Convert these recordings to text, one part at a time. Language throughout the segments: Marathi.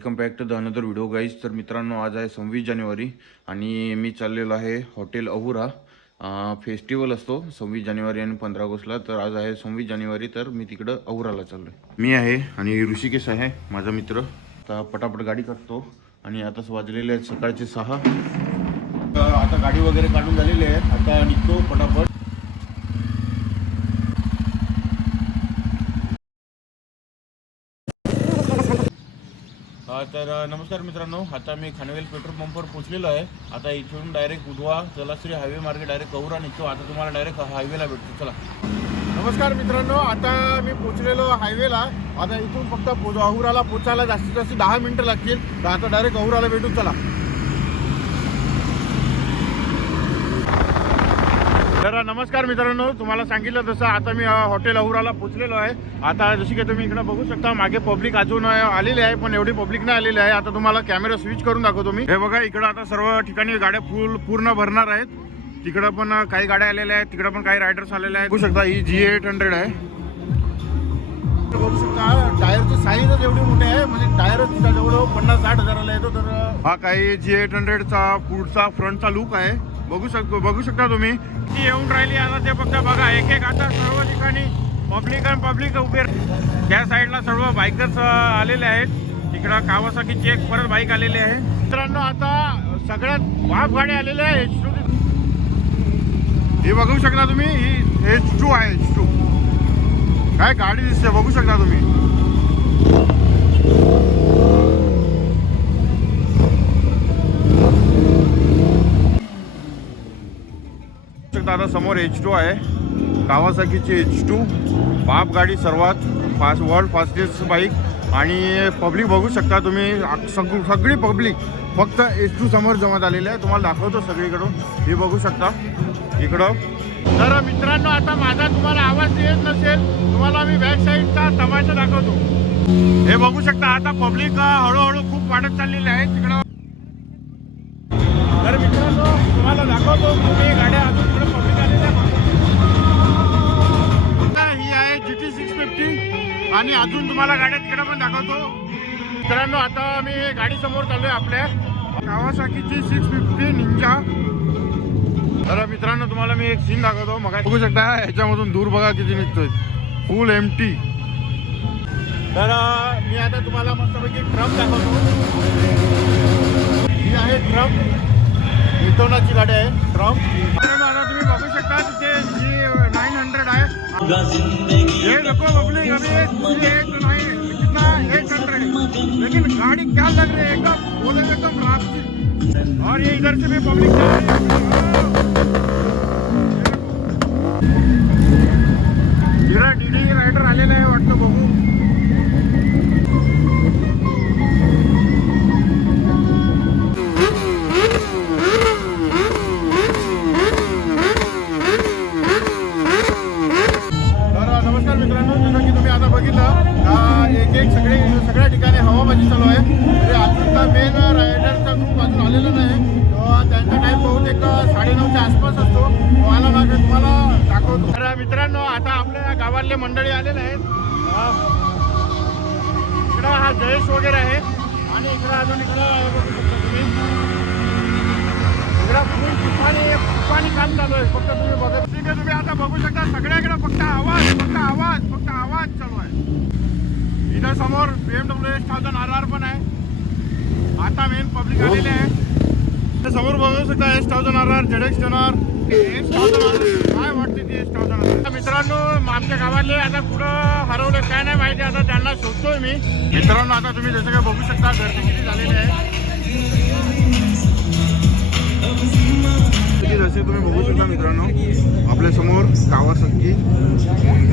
Welcome back to the another video guys. तर मित्रांनो, आज आहे 26 जानेवारी आणि मी चाललेलो आहे हॉटेल अहुरा. फेस्टिवल असतो 26 जानेवारी आणि 15 ऑगस्टला. तर आज आहे 26 जानेवारी, तर मी तिकडं अहुराला चाललो आहे. मी आहे आणि ऋषिकेश आहे माझा मित्र. आता पटापट गाडी काढतो आणि आताच वाजलेले आहेत सकाळचे 6. आता गाडी वगैरे काढून झालेली आहे. आता निघतो पटापट. तर नमस्कार मित्रांनो, आता मी खानवेल पेट्रोल पंपवर पोहोचलेलो आहे. आता इथून डायरेक्ट उधवा जलाश्री हायवे मार्गे डायरेक्ट अहुरा निघतो. आता तुम्हाला डायरेक्ट हायवेला भेटतो. चला. नमस्कार मित्रांनो, आता मी पोहोचलेलो हायवेला. आता इथून फक्त अहुराला पोचायला जास्तीत जास्त 10 मिनिटं लागतील. तर आता डायरेक्ट अहुराला भेटू. चला. तर नमस्कार मित्रांनो, तुम्हाला सांगितलं तसं आता मी हॉटेल अहुराला पोहोचलेलो आहे. आता जशी की तुम्ही इकडे बघू शकता, मागे पब्लिक अजून आलेली आहे, पण एवढी पब्लिक नाही आलेली आहे. आता तुम्हाला कॅमेरा स्विच करून दाखवतो मी. हे बघा, इकडं आता सर्व ठिकाणी गाड्या पूर्ण भरणार आहेत. तिकडं पण काही गाड्या आलेल्या आहेत, तिकडं पण काही रायडर्स आलेले आहेत. बघू शकता, ही G800 आहे. बघू शकता, टायरची साईजच एवढी मोठी आहे, म्हणजे टायर जवळ 50-60 हजाराला येतो. तर हा काही G800चा पुढचा फ्रंटचा लुक आहे. बघू शकता तुम्ही ती येऊन राहिली. आता ते फक्त बघा, एक आता सर्व ठिकाणी पब्लिक उभे. त्या साईडला सर्व बाईकर्स आलेले आहेत. तिकडं कावासाकीची एक परत बाईक आलेली आहे. मित्रांनो, आता सगळ्यात वाफ गाडी आलेली आहे H2. हे बघू शकता तुम्ही, ही H2 आहे. H2 काय गाडी दिसते, बघू शकता तुम्ही. आता समोर H2 आहे, कावासाकीची H2 बाप गाडी, सर्वात वर्ल्ड फास्टेस्ट बाईक. आणि पब्लिक बघू शकता तुम्ही, सगळी पब्लिक फक्त H2 समोर जमा झालेली आहे. तुम्हाला दाखवतो सगळीकडून, हे बघू शकता इकडं. तर मित्रांनो, आता माझा तुम्हाला आवाज येत नसेल, तुम्हाला मी बॅक साईडचा तमाशा दाखवतो. हे बघू शकता, आता पब्लिक हळूहळू खूप वाढत चाललेली आहे तिकडं. तर मित्रांनो, तुम्हाला दाखवतो तुम्ही गाड्या अजून तिकडे पब्लिक आलेल्या. ही आहे GT 650 आणि अजून तुम्हाला गाड्या तिकडे पण दाखवतो. मित्रांनो, आता मी गाडी समोर चाललोय आपल्या कावासाकीची 650 निंजा. तर मित्रांनो, तुम्हाला मी एक सीन दाखवतो. मग बघू शकता, ह्याच्यामधून दूर बघा किती निघतोय, फुल एम्प्टी. तर मी आता तुम्हाला मस्तपैकी ट्रक दाखवतो. ही आहे ट्रक, इथोनाची गाडी आहे ट्रक. आता तुम्ही बघू शकता, तिथे G900 आहे. ये देखो पब्लिक, अभी कितना 800, लेकिन गाड़ी क्या लग रही है, एकदम बोले एकदम रात. और ये इधर से भी पब्लिक DD रायडर आलेला आहे वाटतं. बघू, सगळ्या ठिकाणी हवाबाजी चालू आहे. म्हणजे अजूनचा मेन रायडरचा ग्रुप अजून आलेला नाही. त्यांचा टाईम बहुतेक 9:30च्या आसपास असतो. तुम्हाला दाखवतो. तर मित्रांनो, आता आपल्या गावातले मंडळी आलेले आहेत. इकडं हा जयेश वगैरे आहे आणि इकडं अजून तुम्ही तुफानी काम चालू आहे. फक्त तुम्ही बघा, ठीक आहे, तुम्ही आता बघू शकता सगळ्याकडे फक्त आवाज चालू आहे. इधर समोर BMW S1000 RR पण आहे. आता मेन पब्लिक आलेले आहे. समोर बघू शकता S1000 RR, ZX10R, S1000 काय वाटते ती S1000. मित्रांनो, आमच्या गावातले आता कुठं हरवलं काय नाही माहिती, आता त्यांना शोधतोय मी. मित्रांनो, आता तुम्ही जसं काय बघू शकता, गर्दी किती झालेली आहे. जसे तुम्ही बघू शकता मित्रांनो, आपल्या समोर कावासाकी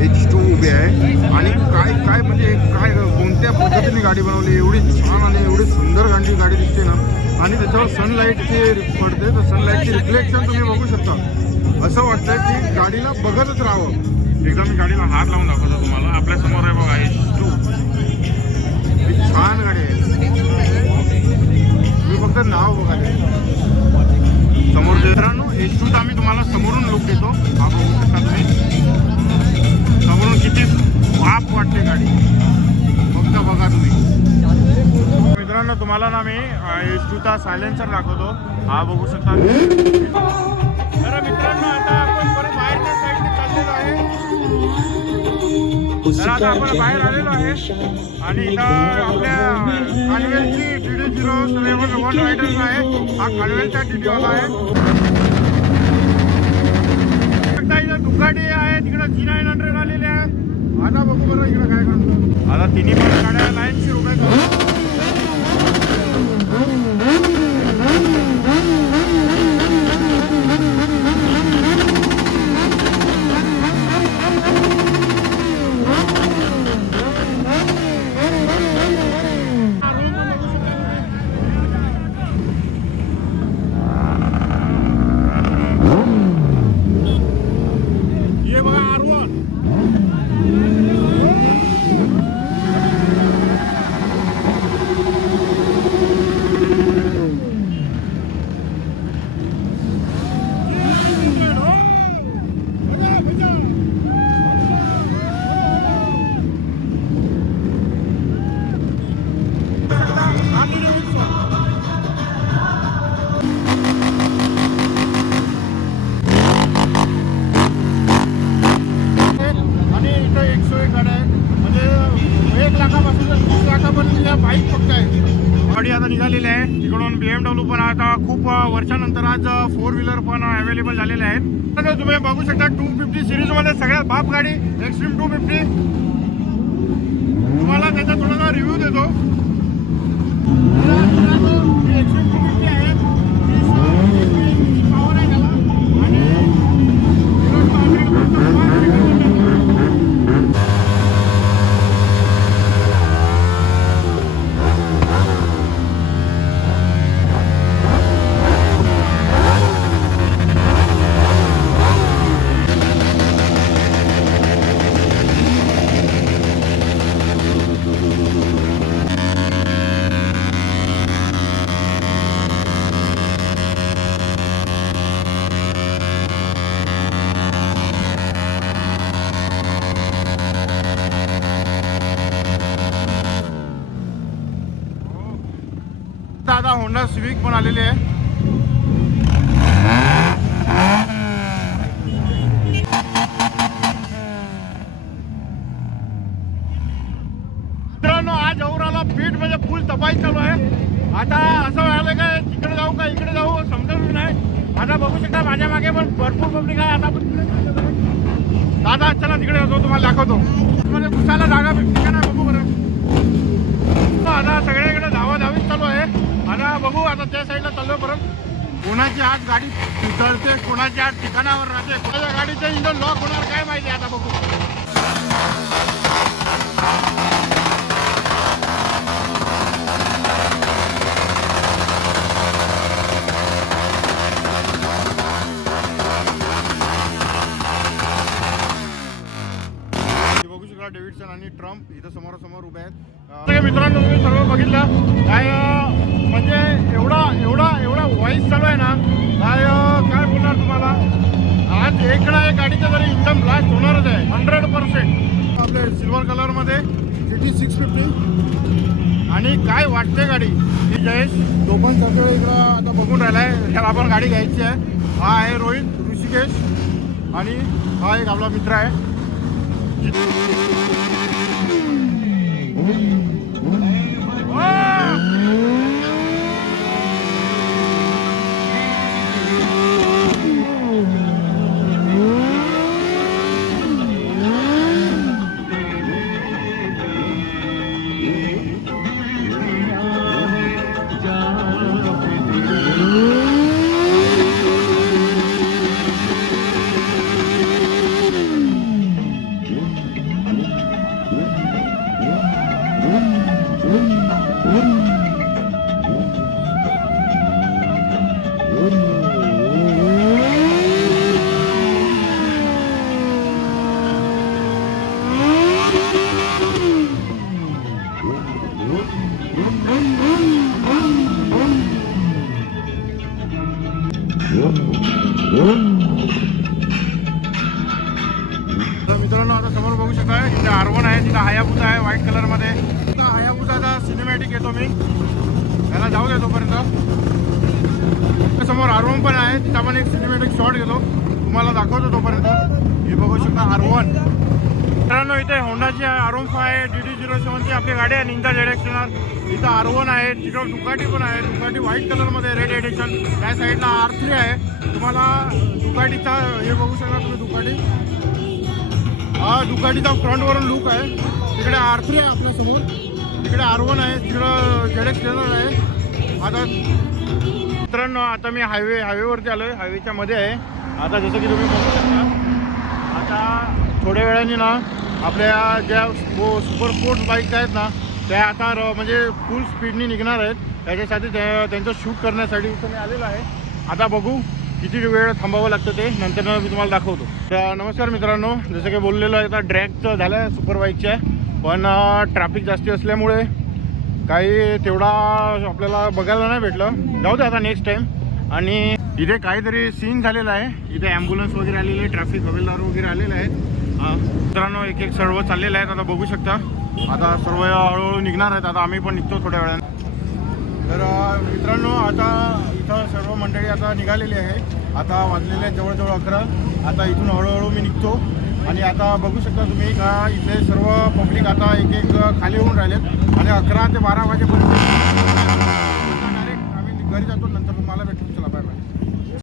H2 उभे आहे. आणि काय म्हणजे काय कोणत्या पद्धतीने गाडी बनवली, एवढी छान आणि एवढी सुंदर गाडी दिसते ना. आणि त्याच्यावर सनलाईटची पडते, तर सनलाईटची रिफ्लेक्शन तुम्ही बघू शकता. असं वाटतं की गाडीला बघतच राहावं. एकदा मी गाडीला हात लावून दाखवतो तुम्हाला. आपल्या समोर आहे बघा H2, छान गाडी आहे. मी फक्त नाव बघा समोर. मित्रांनो, H2 आम्ही तुम्हाला समोरून लुक देतो. हा बघू शकता तुम्ही, समोरून किती वाफ वाटते गाडी, फक्त बघा तुम्ही. मित्रांनो, मित्रांनो तुम्हाला ना मी H2चा सायलेन्सर दाखवतो. हा बघू शकता. तर मित्रांनो आता आपण परत बाहेरच्या साईडने चाललेलो आहे. तर आता आपण बाहेर आलेलो आहे आणि इथं आपल्या कानवेलची DD-07 रायडर आहे. हा कानवेलचा DD वाला आहे. इथं दुकाटी आहे, तिकडे G900 आलेले आहे. आता बघू बरं इकडे काय करतो. आता तिन्ही पण गाड्या लाईनशी उभ्या करतो. गाडी आता निघालेली आहे तिकडून BMW पण आता खूप वर्षानंतर आज 4 व्हीलर पण अवेलेबल झालेले आहेत. तर तुम्ही बघू शकता 250 सिरीज मध्ये सगळ्यात बाप गाडी एक्स्ट्रीम 250. तुम्हाला त्याचा थोडासा रिव्ह्यू देतो. एक्स्ट्रीम 250 आहे, पॉवर आहे त्याला आणि आता होंडा सिविक पण आलेली आहे. मित्रांनो आज औराला पीठ म्हणजे फुल तपाई चालू आहे. आता असं व्हायला काय तिकडे जाऊ का इकडे जाऊ समजत नाही. आता बघू शकता माझ्या मागे पण भरपूर पब्लिक आहे. आता पण दादा चला तिकडे जातो तुम्हाला दाखवतो. म्हणजे घुसायला जागा भेटते का नाही बघू बरं. आता सगळ्याकडे धावाधावीच चालू आहे. आता बघू आता त्या साईडला चाललो परत. कोणाची आज गाडी उतरते, कोणाची आज ठिकाणावर राहते, कोणाच्या गाडीचं इंजन लॉक होणार काय माहिती. आता बघू. बघू शकता डेव्हिडसन आणि ट्रम्प इथं समोरासमोर उभे आहेत. मित्रांनो तुम्ही सर्व बघितलं काय म्हणजे एवढा एवढा एवढा व्हॉइस चालू आहे ना काय बोलणार तुम्हाला. आज एक ना एक गाडीचं तरी इंजन ब्लास्ट होणारच आहे 100%. आपले सिल्वर कलरमध्ये GT 650 आणि काय वाटते गाडी ही जयेश तो पण सगळं इकडं आता बघून राहिला आहे. त्याला आपण गाडी घ्यायची आहे. हा आहे रोहित ऋषिकेश आणि हा एक आपला मित्र आहे. मित्रांनो आता समोर बघू शकता इथे R1 आहे, तिथे हायाबुसा आहे व्हाईट कलर मध्ये. हायाबुसाचा सिनेमॅटिक येतो मी. त्याला जाऊ द्या तोपर्यंत. समोर R1 पण आहे, तिथं आपण एक सिनेमॅटिक शॉट घेतो, तुम्हाला दाखवतो तोपर्यंत. हे बघू शकता R1. मित्रांनो इथे होंडाची R15 DD07ची आपली गाडी आहे, निंजा ZX-R. इथं R1 आहे, तिथं दुकाटी पण आहे, दुकाटी व्हाईट कलरमध्ये रेड एडिशन. त्या साईडला R3 आहे. तुम्हाला दुकाटीचा हे बघू शकता तुम्ही, दुकाटी हा दुकाटीचा फ्रंटवरून लुक आहे. तिकडे R3 आहे आपल्यासमोर, तिकडे R1 आहे, तिकडं ZX-R आहे. आता मित्रांनो आता मी हायवेवरती आलो आहे, हायवेच्या मध्ये आहे. आता जसं की तुम्ही बघू शकता, आता थोड्या वेळाने ना आपल्या ज्या सुपर स्पोर्ट्स बाईक आहेत ना, त्या आता म्हणजे फुल स्पीडनी निघणार आहेत. त्याच्यासाठी त्यांचं शूट करण्यासाठी इथं मी आलेलो आहे. आता बघू किती वेळ थांबावं लागतं ते नंतर मी तुम्हाला दाखवतो. तर नमस्कार मित्रांनो, जसं की बोललेलो आहे, आता ड्रॅगचं झालं आहे सुपर बाईकच्या, पण ट्रॅफिक जास्ती असल्यामुळे काही तेवढा आपल्याला बघायला नाही भेटलं. जाऊ दे आता नेक्स्ट टाईम. आणि इथे काहीतरी सीन झालेला आहे, इथे ॲम्ब्युलन्स वगैरे आलेले आहे, ट्रॅफिक हवेलदार वगैरे आलेले आहेत. मित्रांनो एक एक सर्व चाललेले आहेत. आता बघू शकता, आता सर्व हळूहळू निघणार आहेत. आता आम्ही पण निघतो थोड्या वेळाने. तर मित्रांनो आता इथं सर्व मंडळी आता निघालेली आहे. आता वाजलेले आहेत जवळजवळ 11. आता इथून हळूहळू मी निघतो. आणि आता बघू शकता तुम्ही का इथले सर्व पब्लिक आता एक एक खाली होऊन राहिलेत. आणि 11 ते 12 वाजेपर्यंत डायरेक्ट आम्ही घरी जातो, नंतर तुम्हाला भेटतो. चला.